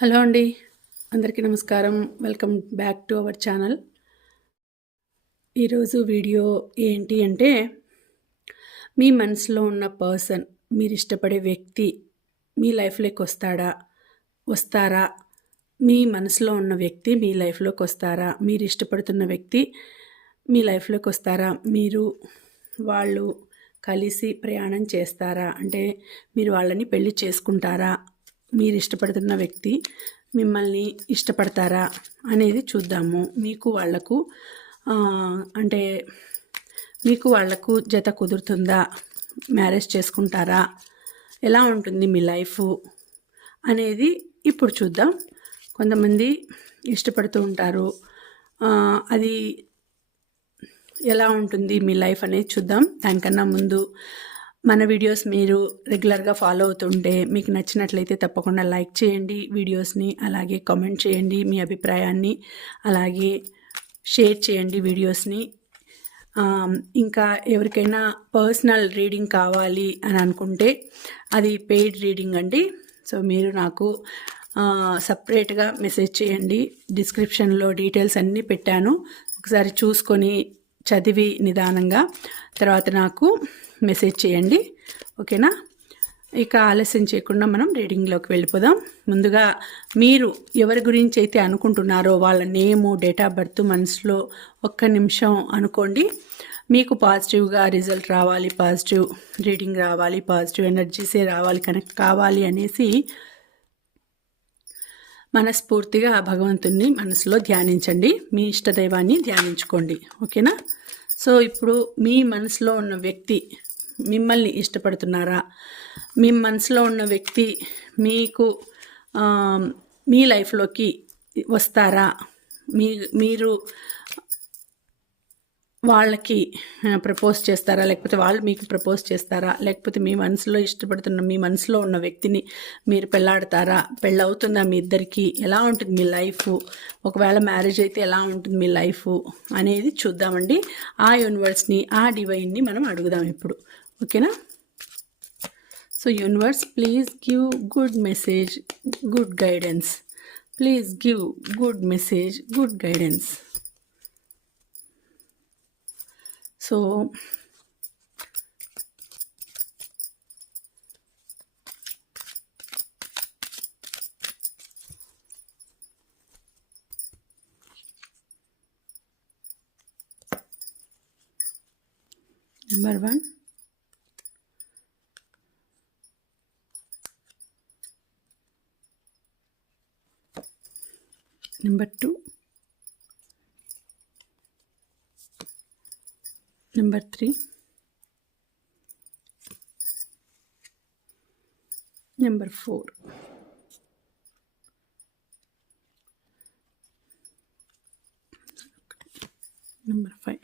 Hello అండి. అందరికీ నమస్కారం. Welcome back to our channel. ఈరోజు వీడియో ఏంటి అంటే మీ మనసులో ఉన్న పర్సన్ మీరు ఇష్టపడే వ్యక్తి మీ లైఫ్లోకి వస్తాడా? వస్తారా? మీ మనసులో ఉన్న వ్యక్తి మీ లైఫ్లోకి వస్తారా? మీరు ఇష్టపడుతున్న వ్యక్తి మీ లైఫ్లోకి వస్తారా? మీరు వాళ్ళు కలిసి ప్రయాణం చేస్తారా? అంటే మీరు వాళ్ళని పెళ్ళి చేసుకుంటారా? మీరు ఇష్టపడుతున్న వ్యక్తి మిమ్మల్ని ఇష్టపడతారా అనేది చూద్దాము. మీకు వాళ్ళకు అంటే మీకు వాళ్ళకు జత కుదురుతుందా? మ్యారేజ్ చేసుకుంటారా? ఎలా ఉంటుంది మీ లైఫ్ అనేది ఇప్పుడు చూద్దాం. కొంతమంది ఇష్టపడుతూ ఉంటారు. అది ఎలా ఉంటుంది మీ లైఫ్ అనేది చూద్దాం. దానికన్నా ముందు మన వీడియోస్ మీరు రెగ్యులర్గా ఫాలో అవుతుంటే మీకు నచ్చినట్లయితే తప్పకుండా లైక్ చేయండి వీడియోస్ని అలాగే కామెంట్ చేయండి మీ అభిప్రాయాన్ని అలాగే షేర్ చేయండి వీడియోస్ని ఇంకా ఎవరికైనా పర్సనల్ రీడింగ్ కావాలి అని అనుకుంటే అది పెయిడ్ రీడింగ్ అండి. సో మీరు నాకు సపరేట్గా మెసేజ్ చేయండి. డిస్క్రిప్షన్లో డీటెయిల్స్ అన్నీ పెట్టాను. ఒకసారి చూసుకొని చదివి నిదానంగా. తర్వాత నాకు మెసేజ్ చేయండి ఓకేనా? ఇక ఆలస్యం చేయకుండా మనం రీడింగ్లోకి వెళ్ళిపోదాం. ముందుగా మీరు ఎవరి గురించి అయితే అనుకుంటున్నారో వాళ్ళ నేము డేట్ ఆఫ్ బర్త్ మనసులో ఒక్క నిమిషం అనుకోండి. మీకు పాజిటివ్గా రిజల్ట్ రావాలి పాజిటివ్ రీడింగ్ రావాలి పాజిటివ్ ఎనర్జీసే రావాలి కనెక్ట్ కావాలి అనేసి మనస్ఫూర్తిగా ఆ మనసులో ధ్యానించండి. మీ ఇష్టదైవాన్ని ధ్యానించుకోండి ఓకేనా? సో ఇప్పుడు మీ మనసులో ఉన్న వ్యక్తి మిమ్మల్ని ఇష్టపడుతున్నారా? మీ మనసులో ఉన్న వ్యక్తి మీకు మీ లైఫ్లోకి వస్తారా? మీ మీరు వాళ్ళకి ప్రపోజ్ చేస్తారా? లేకపోతే వాళ్ళు మీకు ప్రపోజ్ చేస్తారా? లేకపోతే మీ మనసులో ఇష్టపడుతున్న మీ మనసులో ఉన్న వ్యక్తిని మీరు పెళ్ళాడతారా పెళ్ళవుతుందా మీ ఇద్దరికి? ఎలా ఉంటుంది మీ లైఫ్? ఒకవేళ మ్యారేజ్ అయితే ఎలా ఉంటుంది మీ లైఫ్? అనేది చూద్దామండి. ఆ యూనివర్స్ని ఆ డివైన్ని మనం అడుగుదాం ఇప్పుడు. okay na? So universe please give good message good guidance. Please give good message good guidance. So number 1 number 2 number 3 number 4 number 5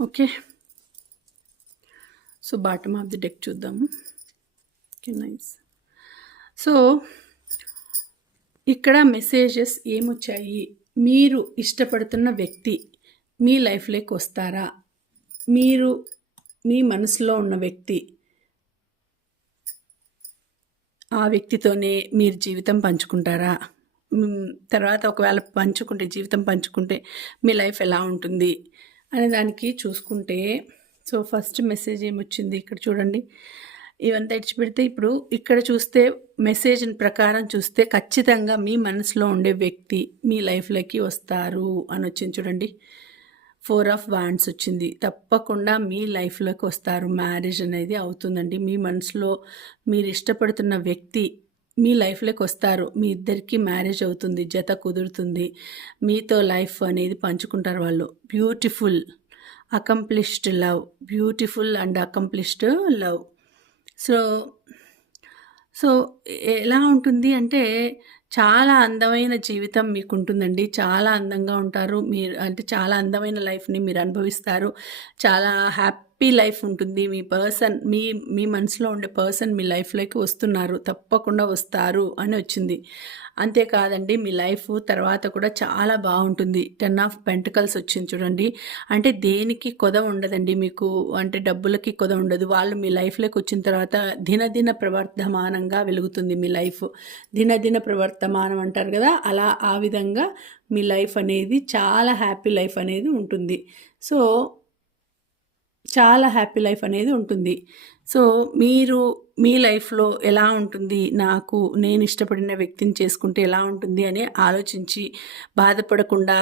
okay. So bottom of the deck to them. okay nice. So ఇక్కడ messages ఏమొచ్చాయి? మీరు ఇష్టపడుతున్న వ్యక్తి మీ లైఫ్లోకి వస్తారా? మీరు మీ మనసులో ఉన్న వ్యక్తి ఆ వ్యక్తితోనే మీరు జీవితం పంచుకుంటారా? తర్వాత ఒకవేళ పంచుకుంటే జీవితం పంచుకుంటే మీ లైఫ్ ఎలా ఉంటుంది? అనే దానికి చూసుకుంటే సో ఫస్ట్ మెసేజ్ ఏమొచ్చింది? ఇక్కడ చూడండి. ఇవంతా ఇడిచిపెడితే ఇప్పుడు ఇక్కడ చూస్తే మెసేజ్ ప్రకారం చూస్తే ఖచ్చితంగా మీ మనసులో ఉండే వ్యక్తి మీ లైఫ్లోకి వస్తారు అని వచ్చింది చూడండి. ఫోర్ ఆఫ్ వాండ్స్ వచ్చింది. తప్పకుండా మీ లైఫ్లోకి వస్తారు. మ్యారేజ్ అనేది అవుతుందండి. మీ మనసులో మీరు ఇష్టపడుతున్న వ్యక్తి మీ లైఫ్లోకి వస్తారు. మీ ఇద్దరికి మ్యారేజ్ అవుతుంది. జత కుదురుతుంది. మీతో లైఫ్ అనేది పంచుకుంటారు వాళ్ళు. Beautiful accomplished love beautiful and accomplished love so so ఎలా ఉంటుంది అంటే చాలా అందమైన జీవితం మీకు ఉంటుందండి చాలా అందంగా ఉంటారు. మీరు అంటే చాలా అందమైన లైఫ్ని మీరు అనుభవిస్తారు. చాలా హ్యాపీ లైఫ్ ఉంటుంది. మీ పర్సన్ మీ మీ మనసులో ఉండే పర్సన్ మీ లైఫ్లోకి వస్తున్నారు. తప్పకుండా వస్తారు అని వచ్చింది. అంతేకాదండి మీ లైఫ్ తర్వాత కూడా చాలా బాగుంటుంది. టెన్ ఆఫ్ పెంటకల్స్ వచ్చింది చూడండి. అంటే దేనికి కొద ఉండదండి మీకు. అంటే డబ్బులకి కొద ఉండదు. వాళ్ళు మీ లైఫ్లోకి వచ్చిన తర్వాత దినదిన ప్రవర్ధమానంగా వెలుగుతుంది మీ లైఫ్. దినదిన ప్రవర్తమానం అంటారు కదా అలా ఆ విధంగా మీ లైఫ్ అనేది చాలా హ్యాపీ లైఫ్ అనేది ఉంటుంది. సో చాలా హ్యాపీ లైఫ్ అనేది ఉంటుంది. సో మీరు మీ లైఫ్లో ఎలా ఉంటుంది? నాకు నేను ఇష్టపడిన వ్యక్తిని చేసుకుంటే ఎలా ఉంటుంది? అని ఆలోచించి బాధపడకుండా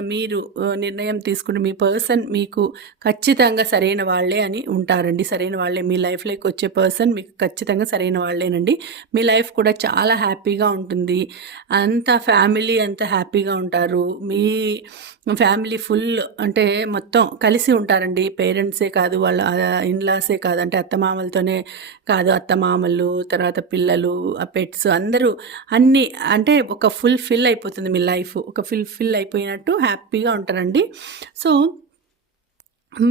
మీరు నిర్ణయం తీసుకుని మీ పర్సన్ మీకు ఖచ్చితంగా సరైన వాళ్ళే అని ఉంటారండి. సరైన వాళ్ళే. మీ లైఫ్లోకి వచ్చే పర్సన్ మీకు ఖచ్చితంగా సరైన వాళ్ళేనండి. మీ లైఫ్ కూడా చాలా హ్యాపీగా ఉంటుంది. అంత ఫ్యామిలీ అంత హ్యాపీగా ఉంటారు. మీ ఫ్యామిలీ ఫుల్ అంటే మొత్తం కలిసి ఉంటారండి. పేరెంట్సే కాదు వాళ్ళ ఇన్లాసే కాదు. అంటే అత్తమామలతోనే కాదు. అత్తమామలు తర్వాత పిల్లలు ఆ పెట్స్ అందరూ అన్నీ అంటే ఒక ఫుల్ ఫిల్ అయిపోతుంది మీ లైఫ్. ఒక ఫిల్ ఫిల్ అయిపోయినట్టు హ్యాపీగా ఉంటారండి. సో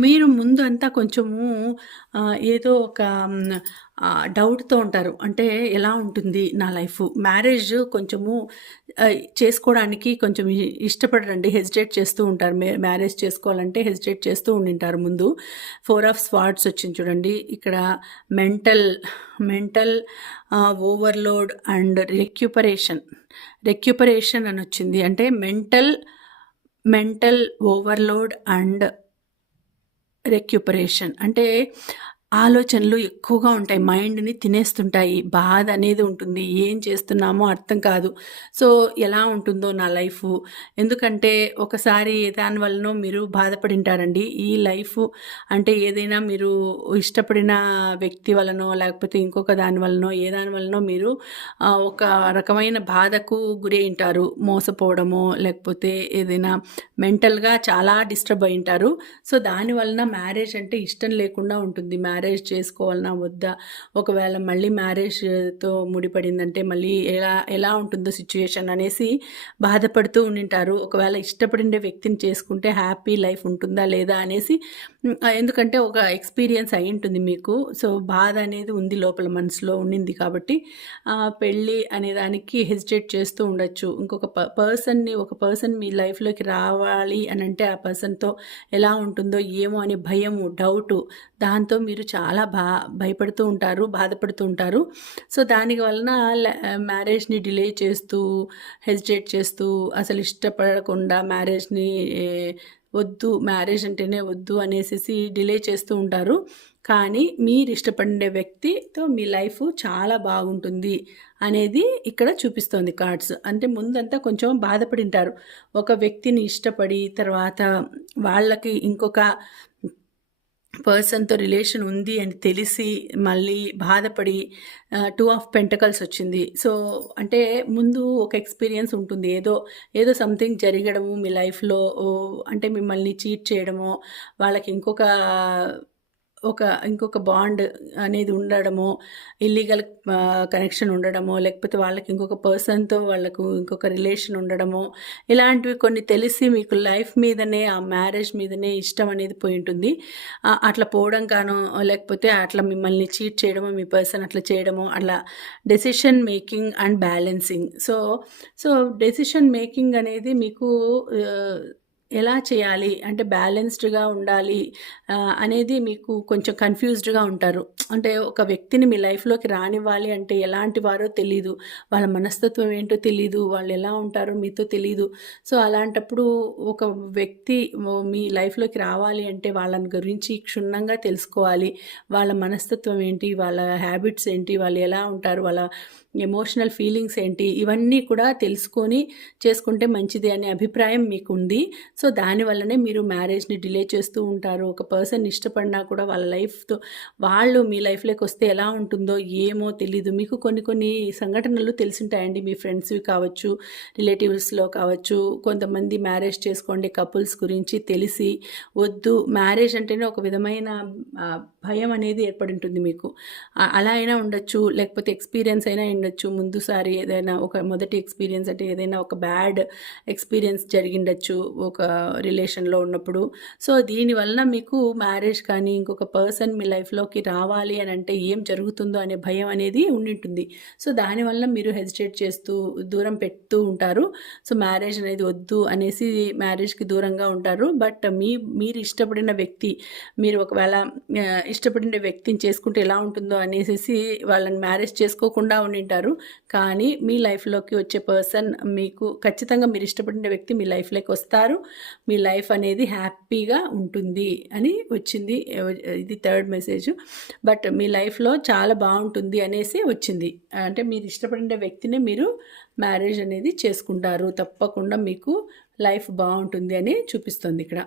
మీరు ముందు అంతా కొంచెము ఏదో ఒక డౌట్తో ఉంటారు. అంటే ఎలా ఉంటుంది నా లైఫ్? మ్యారేజ్ కొంచెము చేసుకోవడానికి కొంచెం ఇష్టపడరండి. హెజిటేట్ చేస్తూ ఉంటారు. మ్యారేజ్ చేసుకోవాలంటే హెజిటేట్ చేస్తూ ఉండింటారు ముందు. ఫోర్ ఆఫ్ స్వార్డ్స్ వచ్చింది చూడండి. ఇక్కడ mental mental overload and recuperation. Recuperation అని వచ్చింది. అంటే mental mental overload and recuperation. అంటే ఆలోచనలు ఎక్కువగా ఉంటాయి. మైండ్ని తినేస్తుంటాయి. బాధ అనేది ఉంటుంది. ఏం చేస్తున్నామో అర్థం కాదు. సో ఎలా ఉంటుందో నా లైఫ్. ఎందుకంటే ఒకసారి దాని వలన మీరు బాధపడింటారండి. ఈ లైఫ్ అంటే ఏదైనా మీరు ఇష్టపడిన వ్యక్తి వలనో లేకపోతే ఇంకొక దాని వలనో ఏ దాని వలనో మీరు ఒక రకమైన బాధకు గురి ఉంటారు మోసపోవడమో లేకపోతే ఏదైనా మెంటల్గా చాలా డిస్టర్బ్ అయి ఉంటారు సో దాని వలన మ్యారేజ్ అంటే ఇష్టం లేకుండా ఉంటుంది. మ్యారేజ్ చేసుకోవాలన్నా వద్దా? ఒకవేళ మళ్ళీ మ్యారేజ్తో ముడిపడిందంటే మళ్ళీ ఎలా ఎలా ఉంటుందో సిచ్యుయేషన్ అనేసి బాధపడుతూ ఉండింటారు. ఒకవేళ ఇష్టపడిండే వ్యక్తిని చేసుకుంటే హ్యాపీ లైఫ్ ఉంటుందా లేదా అనేసి ఎందుకంటే ఒక ఎక్స్పీరియన్స్ అయి ఉంటుంది మీకు. సో బాధ అనేది ఉంది లోపల మనసులో ఉండింది కాబట్టి పెళ్ళి అనే దానికి హెజిటేట్ చేస్తూ ఉండొచ్చు. ఇంకొక ప పర్సన్ని ఒక పర్సన్ మీ లైఫ్లోకి రావాలి అని అంటే ఆ పర్సన్తో ఎలా ఉంటుందో ఏమో అనే భయము డౌటు దాంతో మీరు చాలా బా భయపడుతూ ఉంటారు బాధపడుతూ ఉంటారు. సో దాని వలన మ్యారేజ్ని డిలే చేస్తూ హెజిటేట్ చేస్తూ అసలు ఇష్టపడకుండా మ్యారేజ్ని వద్దు మ్యారేజ్ అంటేనే వద్దు అనేసి డిలే చేస్తూ ఉంటారు. కానీ మీరు ఇష్టపడే వ్యక్తితో మీ లైఫ్ చాలా బాగుంటుంది అనేది ఇక్కడ చూపిస్తోంది కార్డ్స్. అంటే ముందంతా కొంచెం బాధపడింటారు ఒక వ్యక్తిని ఇష్టపడి తర్వాత వాళ్ళకి ఇంకొక పర్సన్తో రిలేషన్ ఉంది అని తెలిసి మళ్ళీ బాధపడి టూ ఆఫ్ పెంటకల్స్ వచ్చింది. సో అంటే ముందు ఒక ఎక్స్పీరియన్స్ ఉంటుంది. ఏదో ఏదో సంథింగ్ జరగడము మీ లైఫ్లో అంటే మిమ్మల్ని చీట్ చేయడము వాళ్ళకి ఇంకొక ఒక ఇంకొక బాండ్ అనేది ఉండడమో ఇల్లీగల్ కనెక్షన్ ఉండడమో లేకపోతే వాళ్ళకి ఇంకొక పర్సన్తో వాళ్ళకు ఇంకొక రిలేషన్ ఉండడమో ఇలాంటివి కొన్ని తెలిసి మీకు లైఫ్ మీదనే ఆ మ్యారేజ్ మీదనే ఇష్టం అనేది పోయి ఉంటుంది. అట్లా పోవడం కానో లేకపోతే అట్లా మిమ్మల్ని చీట్ చేయడమో మీ పర్సన్ అట్లా చేయడమో అట్లా decision making and balancing so so decision making అనేది మీకు ఎలా చేయాలి? అంటే బ్యాలెన్స్డ్గా ఉండాలి అనేది మీకు కొంచెం కన్ఫ్యూజ్డ్గా ఉంటారు. అంటే ఒక వ్యక్తిని మీ లైఫ్లోకి రానివ్వాలి అంటే ఎలాంటి వారో తెలీదు. వాళ్ళ మనస్తత్వం ఏంటో తెలీదు. వాళ్ళు ఎలా ఉంటారో మీతో తెలీదు. సో అలాంటప్పుడు ఒక వ్యక్తి మీ లైఫ్లోకి రావాలి అంటే వాళ్ళని గురించి క్షుణ్ణంగా తెలుసుకోవాలి. వాళ్ళ మనస్తత్వం ఏంటి? వాళ్ళ హ్యాబిట్స్ ఏంటి? వాళ్ళు ఎలా ఉంటారు? వాళ్ళ ఎమోషనల్ ఫీలింగ్స్ ఏంటి? ఇవన్నీ కూడా తెలుసుకొని చేసుకుంటే మంచిది అనే అభిప్రాయం మీకు ఉంది సో దానివల్లనే మీరు మ్యారేజ్ని డిలే చేస్తూ ఉంటారు. ఒక పర్సన్ ఇష్టపడినా కూడా వాళ్ళ లైఫ్తో వాళ్ళు మీ లైఫ్లోకి వస్తే ఎలా ఉంటుందో ఏమో తెలీదు. మీకు కొన్ని కొన్ని సంఘటనలు తెలిసింటాయండి. మీ ఫ్రెండ్స్వి కావచ్చు రిలేటివ్స్లో కావచ్చు. కొంతమంది మ్యారేజ్ చేసుకోండి కపుల్స్ గురించి తెలిసి వద్దు. మ్యారేజ్ అంటేనే ఒక విధమైన భయం అనేది ఏర్పడి ఉంటుంది మీకు అలా అయినా ఉండొచ్చు. లేకపోతే ఎక్స్పీరియన్స్ అయినా ఉండొచ్చు. ముందుసారి ఏదైనా ఒక మొదటి ఎక్స్పీరియన్స్ అంటే ఏదైనా ఒక బ్యాడ్ ఎక్స్పీరియన్స్ జరిగిండొచ్చు. ఒక రిలేషన్లో ఉన్నప్పుడు. సో దీనివలన మీకు మ్యారేజ్ కానీ ఇంకొక పర్సన్ మీ లైఫ్లోకి రావాలి అని అంటే ఏం జరుగుతుందో అనే భయం అనేది ఉండింటుంది. సో దానివల్ల మీరు హెజిటేట్ చేస్తూ దూరం పెడుతూ ఉంటారు. సో మ్యారేజ్ అనేది వద్దు అనేసి మ్యారేజ్కి దూరంగా ఉంటారు. బట్ మీ మీరు ఇష్టపడిన వ్యక్తి మీరు ఒకవేళ ఇష్టపడిన వ్యక్తిని చేసుకుంటే ఎలా ఉంటుందో అనేసి వాళ్ళని మ్యారేజ్ చేసుకోకుండా ఉండింటారు. కానీ మీ లైఫ్లోకి వచ్చే పర్సన్ మీకు ఖచ్చితంగా మీరు ఇష్టపడిన వ్యక్తి మీ లైఫ్లోకి వస్తారు. మీ లైఫ్ అనేది హ్యాపీగా ఉంటుంది అని వచ్చింది. ఇది థర్డ్ మెసేజ్. బట్ మీ లైఫ్లో చాలా బాగుంటుంది అనేసి వచ్చింది. అంటే మీరు ఇష్టపడిన వ్యక్తిని మీరు మ్యారేజ్ అనేది చేసుకుంటారు. తప్పకుండా మీకు లైఫ్ బాగుంటుంది అని చూపిస్తుంది ఇక్కడ.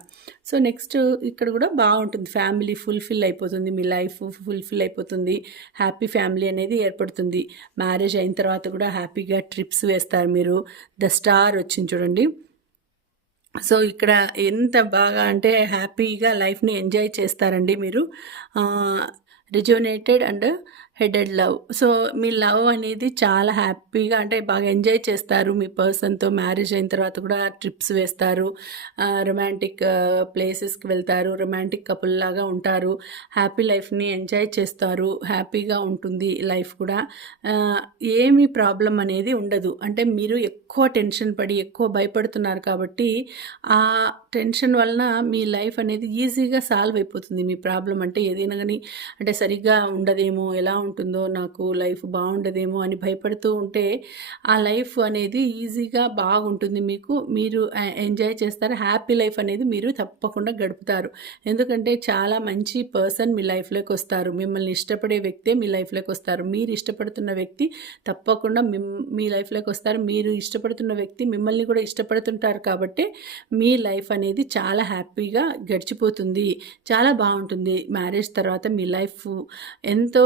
సో నెక్స్ట్ ఇక్కడ కూడా బాగుంటుంది. ఫ్యామిలీ ఫుల్ఫిల్ అయిపోతుంది. మీ లైఫ్ ఫుల్ఫిల్ అయిపోతుంది. హ్యాపీ ఫ్యామిలీ అనేది ఏర్పడుతుంది. మ్యారేజ్ అయిన తర్వాత కూడా హ్యాపీగా ట్రిప్స్ వేస్తారు మీరు. ద స్టార్ వచ్చింది చూడండి. సో ఇక్కడ ఎంత బాగా అంటే హ్యాపీగా లైఫ్ని ఎంజాయ్ చేస్తారండి మీరు. Resonated and headed love. So me love అనేది చాలా హ్యాపీగా అంటే బాగా ఎంజాయ్ చేస్తారు. మీ పర్సన్తో మ్యారేజ్ అయిన తర్వాత కూడా ట్రిప్స్ వేస్తారు. రొమాంటిక్ ప్లేసెస్కి వెళ్తారు. రొమాంటిక్ కపుల్ లాగా ఉంటారు. హ్యాపీ లైఫ్ని ఎంజాయ్ చేస్తారు. హ్యాపీగా ఉంటుంది లైఫ్ కూడా. ఏమి ప్రాబ్లం అనేది ఉండదు. అంటే మీరు ఎక్కువ టెన్షన్ పడి ఎక్కువ భయపడుతున్నారు కాబట్టి ఆ టెన్షన్ వలన మీ లైఫ్ అనేది ఈజీగా సాల్వ్ అయిపోతుంది. మీ ప్రాబ్లం అంటే ఏదైనా కానీ అంటే సరిగ్గా ఉండదేమో ఎలా ఉంటుందో నాకు లైఫ్ బాగుండదేమో అని భయపడుతూ ఉంటే ఆ లైఫ్ అనేది ఈజీగా బాగుంటుంది మీకు. మీరు ఎంజాయ్ చేస్తారు. హ్యాపీ లైఫ్ అనేది మీరు తప్పకుండా గడుపుతారు. ఎందుకంటే చాలా మంచి పర్సన్ మీ లైఫ్లోకి వస్తారు. మిమ్మల్ని ఇష్టపడే వ్యక్తే మీ లైఫ్లోకి వస్తారు. మీరు ఇష్టపడుతున్న వ్యక్తి తప్పకుండా మిమ్ మీ లైఫ్లోకి వస్తారు. మీరు ఇష్టపడుతున్న వ్యక్తి మిమ్మల్ని కూడా ఇష్టపడుతుంటారు కాబట్టి మీ లైఫ్ అనేది చాలా హ్యాపీగా గడిచిపోతుంది. చాలా బాగుంటుంది. మ్యారేజ్ తర్వాత మీ లైఫ్ ఎంతో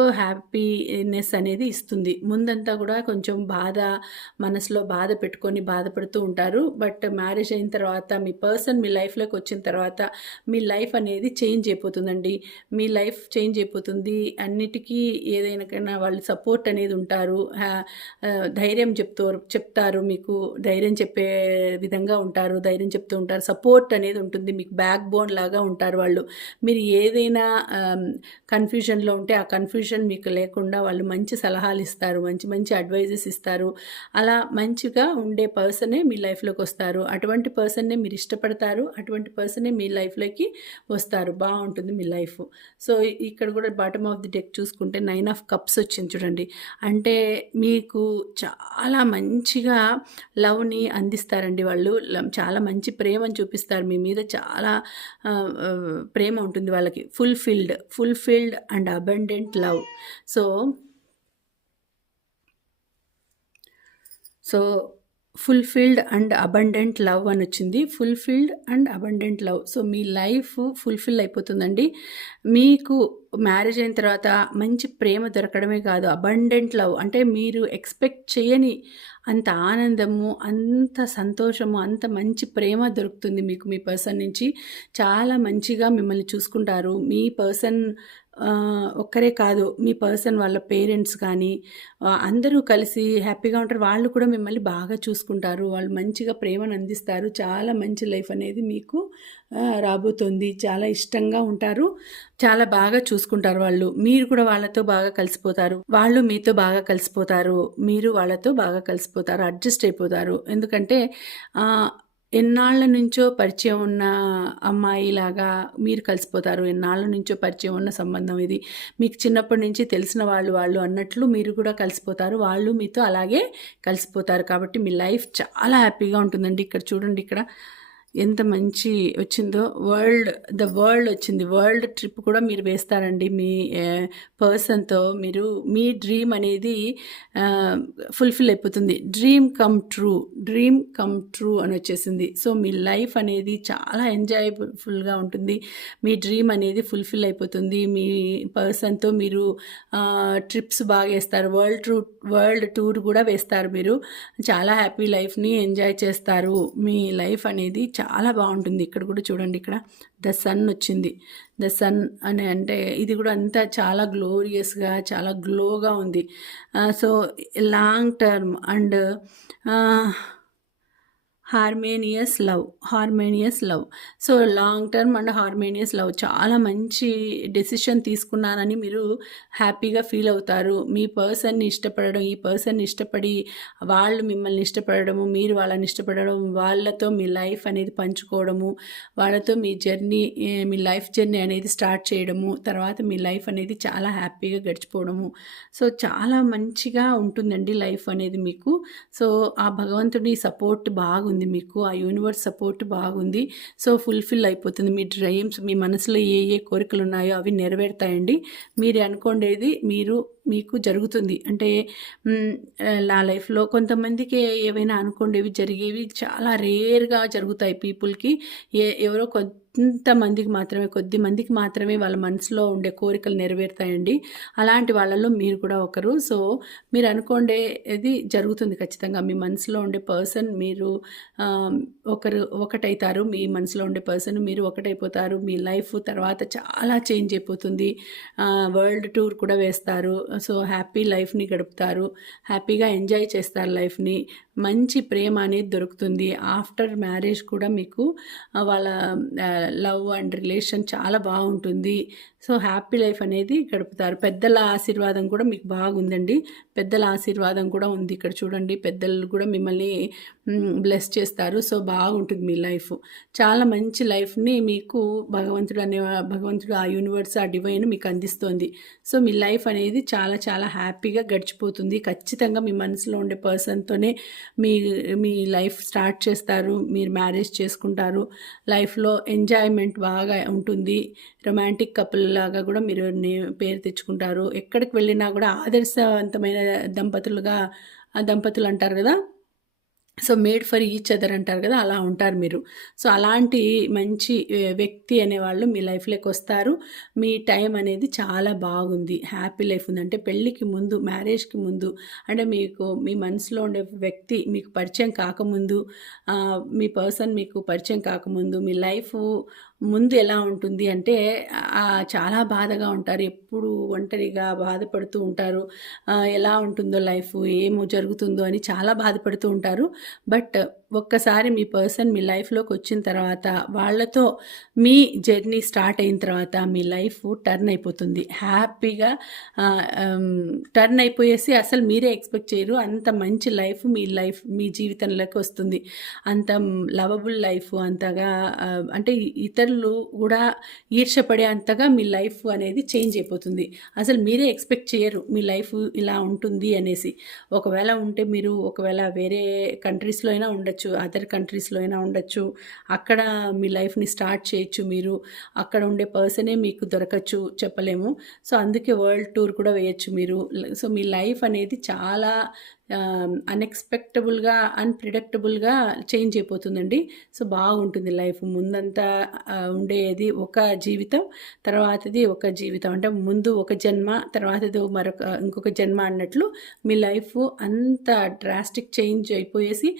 హ్యాపీనెస్ అనేది ఇస్తుంది. ముందంతా కూడా కొంచెం బాధ మనసులో బాధ పెట్టుకొని బాధపడుతూ ఉంటారు. బట్ మ్యారేజ్ అయిన తర్వాత మీ పర్సన్ మీ లైఫ్లోకి వచ్చిన తర్వాత మీ లైఫ్ అనేది చేంజ్ అయిపోతుందండి. మీ లైఫ్ చేంజ్ అయిపోతుంది. అన్నిటికీ ఏదైనా వాళ్ళు సపోర్ట్ అనేది ఉంటారు. ధైర్యం చెప్తూ చెప్తారు మీకు. ధైర్యం చెప్పే విధంగా ఉంటారు. ధైర్యం చెప్తూ ఉంటారు. సపోర్ట్ అనేది ఉంటుంది. మీకు బ్యాక్ బోన్ లాగా ఉంటారు వాళ్ళు. మీరు ఏదైనా కన్ఫ్యూజన్లో ఉంటే ఆ కన్ఫ్యూజన్ మీకు లేకుండా వాళ్ళు మంచి సలహాలు ఇస్తారు మంచి మంచి అడ్వైజెస్ ఇస్తారు. అలా మంచిగా ఉండే పర్సనే మీ లైఫ్లోకి వస్తారు. అటువంటి పర్సన్నే మీరు ఇష్టపడతారు అటువంటి పర్సనే మీ లైఫ్లోకి వస్తారు. బాగుంటుంది మీ లైఫ్. సో ఇక్కడ కూడా బాటమ్ ఆఫ్ ది డెక్ చూసుకుంటే నైన్ ఆఫ్ కప్స్ వచ్చింది చూడండి. అంటే మీకు చాలా మంచిగా లవ్ని అందిస్తారండి వాళ్ళు. ల- చాలా మంచి ప్రేమను చూపిస్తారు. మీ మీద చాలా ప్రేమ ఉంటుంది వాళ్ళకి. Fulfilled fulfilled and abundant love. So so fulfilled and abundant love అని వచ్చింది. Fulfilled and abundant love so me life fulfil అయిపోతుందండి. మీకు మ్యారేజ్ అయిన తర్వాత మంచి ప్రేమ దొరకడమే కాదు అబండెంట్ లవ్ అంటే మీరు ఎక్స్పెక్ట్ చేయని అంత ఆనందము అంత సంతోషము అంత మంచి ప్రేమ దొరుకుతుంది మీకు మీ పర్సన్ నుంచి. చాలా మంచిగా మిమ్మల్ని చూసుకుంటారు. మీ పర్సన్ ఒక్కరే కాదు మీ పర్సన్ వాళ్ళ పేరెంట్స్ కానీ అందరూ కలిసి హ్యాపీగా ఉంటారు. వాళ్ళు కూడా మిమ్మల్ని బాగా చూసుకుంటారు. వాళ్ళు మంచిగా ప్రేమను అందిస్తారు. చాలా మంచి లైఫ్ అనేది మీకు రాబోతుంది. చాలా ఇష్టంగా ఉంటారు. చాలా బాగా చూసుకుంటారు వాళ్ళు. మీరు కూడా వాళ్ళతో బాగా కలిసిపోతారు. వాళ్ళు మీతో బాగా కలిసిపోతారు. మీరు వాళ్ళతో బాగా కలిసిపోతారు. అడ్జస్ట్ అయిపోతారు. ఎందుకంటే ఎన్నాళ్ళ నుంచో పరిచయం ఉన్న అమ్మాయిలాగా మీరు కలిసిపోతారు? ఎన్నాళ్ళ నుంచో పరిచయం ఉన్న సంబంధం ఇది? మీకు చిన్నప్పటి నుంచి తెలిసిన వాళ్ళు వాళ్ళు అన్నట్లు మీరు కూడా కలిసిపోతారు. వాళ్ళు మీతో అలాగే కలిసిపోతారు. కాబట్టి మీ లైఫ్ చాలా హ్యాపీగా ఉంటుందండి. ఇక్కడ చూడండి ఇక్కడ. ఎంత మంచి వచ్చిందో వరల్డ్ ద వరల్డ్ వచ్చింది. వరల్డ్ ట్రిప్ కూడా మీరు వేస్తారండి. మీ పర్సన్తో మీరు మీ డ్రీమ్ అనేది ఫుల్ఫిల్ అయిపోతుంది. Dream come true dream come true అని వచ్చేసింది. సో మీ లైఫ్ అనేది చాలా ఎంజాయ్ఫుల్గా ఉంటుంది. మీ డ్రీమ్ అనేది ఫుల్ఫిల్ అయిపోతుంది. మీ పర్సన్తో మీరు ట్రిప్స్ బాగా వేస్తారు. వరల్డ్ ట్రూ వరల్డ్ టూర్ కూడా వేస్తారు మీరు. చాలా హ్యాపీ లైఫ్ని ఎంజాయ్ చేస్తారు. మీ లైఫ్ అనేది చాలా బాగుంటుంది. ఇక్కడ కూడా చూడండి ఇక్కడ ద సన్ వచ్చింది. ద సన్ అని అంటే ఇది కూడా అంతా చాలా గ్లోరియస్గా చాలా గ్లోగా ఉంది. So long term and harmonious love harmonious love. So long term and harmonious love చాలా మంచి డెసిషన్ తీసుకున్నానని మీరు హ్యాపీగా ఫీల్ అవుతారు. మీ పర్సన్ని ఇష్టపడడం ఈ పర్సన్ని ఇష్టపడి వాళ్ళు మిమ్మల్ని ఇష్టపడము మీరు వాళ్ళని ఇష్టపడడం వాళ్ళతో మీ లైఫ్ అనేది పంచుకోవడము వాళ్ళతో మీ జర్నీ మీ లైఫ్ జర్నీ అనేది స్టార్ట్ చేయడము తర్వాత మీ లైఫ్ అనేది చాలా హ్యాపీగా గడిచిపోవడము. సో చాలా మంచిగా ఉంటుందండి లైఫ్ అనేది మీకు. సో ఆ భగవంతుడి సపోర్ట్ బాగుంది. మీకు ఆ యూనివర్స్ సపోర్ట్ బాగుంది. సో ఫుల్ఫిల్ అయిపోతుంది. మీ డ్రీమ్స్ మీ మనసులో ఏ ఏ కోరికలు ఉన్నాయో అవి నెరవేరుతాయండి. మీరు అనుకోండేది మీరు మీకు జరుగుతుంది. అంటే నా లైఫ్లో కొంతమందికి ఏవైనా అనుకోండేవి జరిగేవి చాలా రేర్గా జరుగుతాయి పీపుల్కి. ఏ ఎవరో కొద్ది కొంతమందికి మాత్రమే కొద్ది మందికి మాత్రమే వాళ్ళ మనసులో ఉండే కోరికలు నెరవేరుతాయండి. అలాంటి వాళ్ళలో మీరు కూడా ఒకరు. సో మీరు అనుకోండే ఇది జరుగుతుంది ఖచ్చితంగా. మీ మనసులో ఉండే పర్సన్ మీరు ఒకరు ఒకటైతారు. మీ మనసులో ఉండే పర్సన్ మీరు ఒకటైపోతారు. మీ లైఫ్ తర్వాత చాలా చేంజ్ అయిపోతుంది. వరల్డ్ టూర్ కూడా వేస్తారు. సో హ్యాపీ లైఫ్ని గడుపుతారు. హ్యాపీగా ఎంజాయ్ చేస్తారు లైఫ్ని. మంచి ప్రేమ అనేది దొరుకుతుంది. ఆఫ్టర్ మ్యారేజ్ కూడా మీకు వాళ్ళ లవ్ అండ్ రిలేషన్ చాలా బాగుంటుంది. సో హ్యాపీ లైఫ్ అనేది గడుపుతారు. పెద్దల ఆశీర్వాదం కూడా మీకు బాగుందండి. పెద్దల ఆశీర్వాదం కూడా ఉంది ఇక్కడ చూడండి. పెద్దలు కూడా మిమ్మల్ని బ్లెస్ చేస్తారు. సో బాగుంటుంది మీ లైఫ్. చాలా మంచి లైఫ్ని మీకు భగవంతుడు అనే భగవంతుడు ఆ యూనివర్స్ ఆ డివైన్ మీకు అందిస్తుంది. సో మీ లైఫ్ అనేది చాలా చాలా హ్యాపీగా గడిచిపోతుంది. ఖచ్చితంగా మీ మనసులో ఉండే పర్సన్తోనే మీ మీ లైఫ్ స్టార్ట్ చేస్తారు. మీరు మ్యారేజ్ చేసుకుంటారు. లైఫ్లో ఎంజాయ్మెంట్ బాగా ఉంటుంది. రొమాంటిక్ కపుల్ లాగా కూడా మీరు పేరు తెచ్చుకుంటారు. ఎక్కడికి వెళ్ళినా కూడా ఆదర్శవంతమైన దంపతులుగా దంపతులు అంటారు కదా? So made for each other అంటారు కదా అలా ఉంటారు మీరు. సో అలాంటి మంచి వ్యక్తి అనేవాళ్ళు మీ లైఫ్లోకి వస్తారు. మీ టైం అనేది చాలా బాగుంది. హ్యాపీ లైఫ్ ఉంది. అంటే పెళ్ళికి ముందు మ్యారేజ్కి ముందు అంటే మీకు మీ మనసులో ఉండే వ్యక్తి మీకు పరిచయం కాకముందు మీ పర్సన్ మీకు పరిచయం కాకముందు మీ లైఫ్ ముందు ఎలా ఉంటుంది అంటే చాలా బాధగా ఉంటారు. ఎప్పుడు ఒంటరిగా బాధపడుతూ ఉంటారు. ఎలా ఉంటుందో లైఫ్ ఏమో జరుగుతుందో అని చాలా బాధపడుతూ ఉంటారు. బట్ ఒక్కసారి మీ పర్సన్ మీ లైఫ్లోకి వచ్చిన తర్వాత వాళ్ళతో మీ జర్నీ స్టార్ట్ అయిన తర్వాత మీ లైఫ్ టర్న్ అయిపోతుంది. హ్యాపీగా టర్న్ అయిపోయేసి అసలు మీరే ఎక్స్పెక్ట్ చేయరు. అంత మంచి లైఫ్ మీ లైఫ్ మీ జీవితంలోకి వస్తుంది. అంత లవబుల్ లైఫ్ అంతగా అంటే ఇతరులు కూడా ఈర్షపడే అంతగా మీ లైఫ్ అనేది చేంజ్ అయిపోతుంది. అసలు మీరే ఎక్స్పెక్ట్ చేయరు మీ లైఫ్ ఇలా ఉంటుంది అనేసి. ఒకవేళ ఉంటే మీరు ఒకవేళ వేరే కంట్రీస్లో అయినా ఉండొచ్చు. ఉండొచ్చు అదర్ కంట్రీస్లో అయినా ఉండొచ్చు. అక్కడ మీ లైఫ్ని స్టార్ట్ చేయొచ్చు మీరు. అక్కడ ఉండే పర్సనే మీకు దొరకచ్చు చెప్పలేము. సో అందుకే వరల్డ్ టూర్ కూడా వేయచ్చు మీరు. సో మీ లైఫ్ అనేది చాలా అన్ఎక్స్పెక్టబుల్గా అన్ప్రిడిక్టబుల్గా చేంజ్ అయిపోతుందండి. సో బాగుంటుంది లైఫ్ ముందంతా ఉండేది ఒక జీవితం తర్వాతది ఒక జీవితం. అంటే ముందు ఒక జన్మ తర్వాతది మరొక ఇంకొక జన్మ అన్నట్లు మీ లైఫ్ అంత డ్రాస్టిక్ చేంజ్ అయిపోయేసి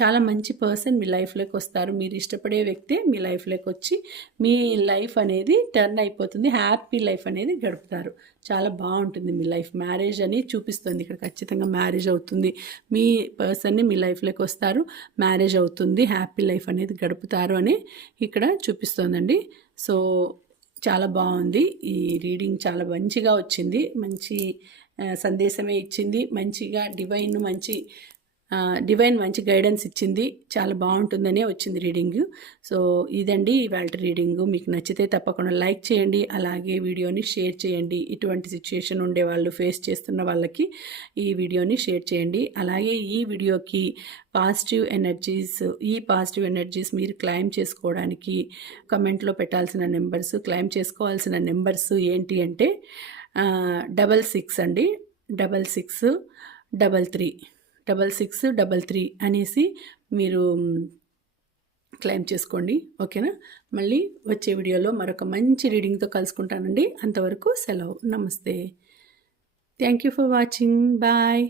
చాలా మంచి పర్సన్ మీ లైఫ్లోకి వస్తారు. మీరు ఇష్టపడే వ్యక్తే మీ లైఫ్లోకి వచ్చి మీ లైఫ్ అనేది టర్న్ అయిపోతుంది. హ్యాపీ లైఫ్ అనేది గడుపుతారు. చాలా బాగుంటుంది మీ లైఫ్ మ్యారేజ్ అని చూపిస్తుంది ఇక్కడ ఖచ్చితంగా. మ్యారేజ్ మ్యారేజ్ అవుతుంది. మీ పర్సన్ని మీ లైఫ్లోకి వస్తారు. మ్యారేజ్ అవుతుంది. హ్యాపీ లైఫ్ అనేది గడుపుతారు అని ఇక్కడ చూపిస్తోందండి. సో చాలా బాగుంది. ఈ రీడింగ్ చాలా మంచిగా వచ్చింది. మంచి సందేశమే ఇచ్చింది. మంచిగా డివైన్ మంచి డివైన్ మంచి గైడెన్స్ ఇచ్చింది. చాలా బాగుంటుందనే వచ్చింది రీడింగ్ సో ఇదండి ఇవాళ రీడింగ్ మీకు నచ్చితే తప్పకుండా లైక్ చేయండి. అలాగే వీడియోని షేర్ చేయండి. ఇటువంటి సిచ్యుయేషన్ ఉండే వాళ్ళు ఫేస్ చేస్తున్న వాళ్ళకి ఈ వీడియోని షేర్ చేయండి. అలాగే ఈ వీడియోకి పాజిటివ్ ఎనర్జీస్ ఈ పాజిటివ్ ఎనర్జీస్ మీరు క్లైమ్ చేసుకోవడానికి కమెంట్లో పెట్టాల్సిన నెంబర్స్ క్లైమ్ చేసుకోవాల్సిన నెంబర్స్ ఏంటి అంటే డబల్ సిక్స్ అండి. Double six double three double six double three అనేసి మీరు క్లైమ్ చేసుకోండి. ఓకేనా? మళ్ళీ వచ్చే వీడియోలో మరొక మంచి రీడింగ్తో కలుసుకుంటానండి. అంతవరకు సెలవు. నమస్తే. Thank you for watching. Bye.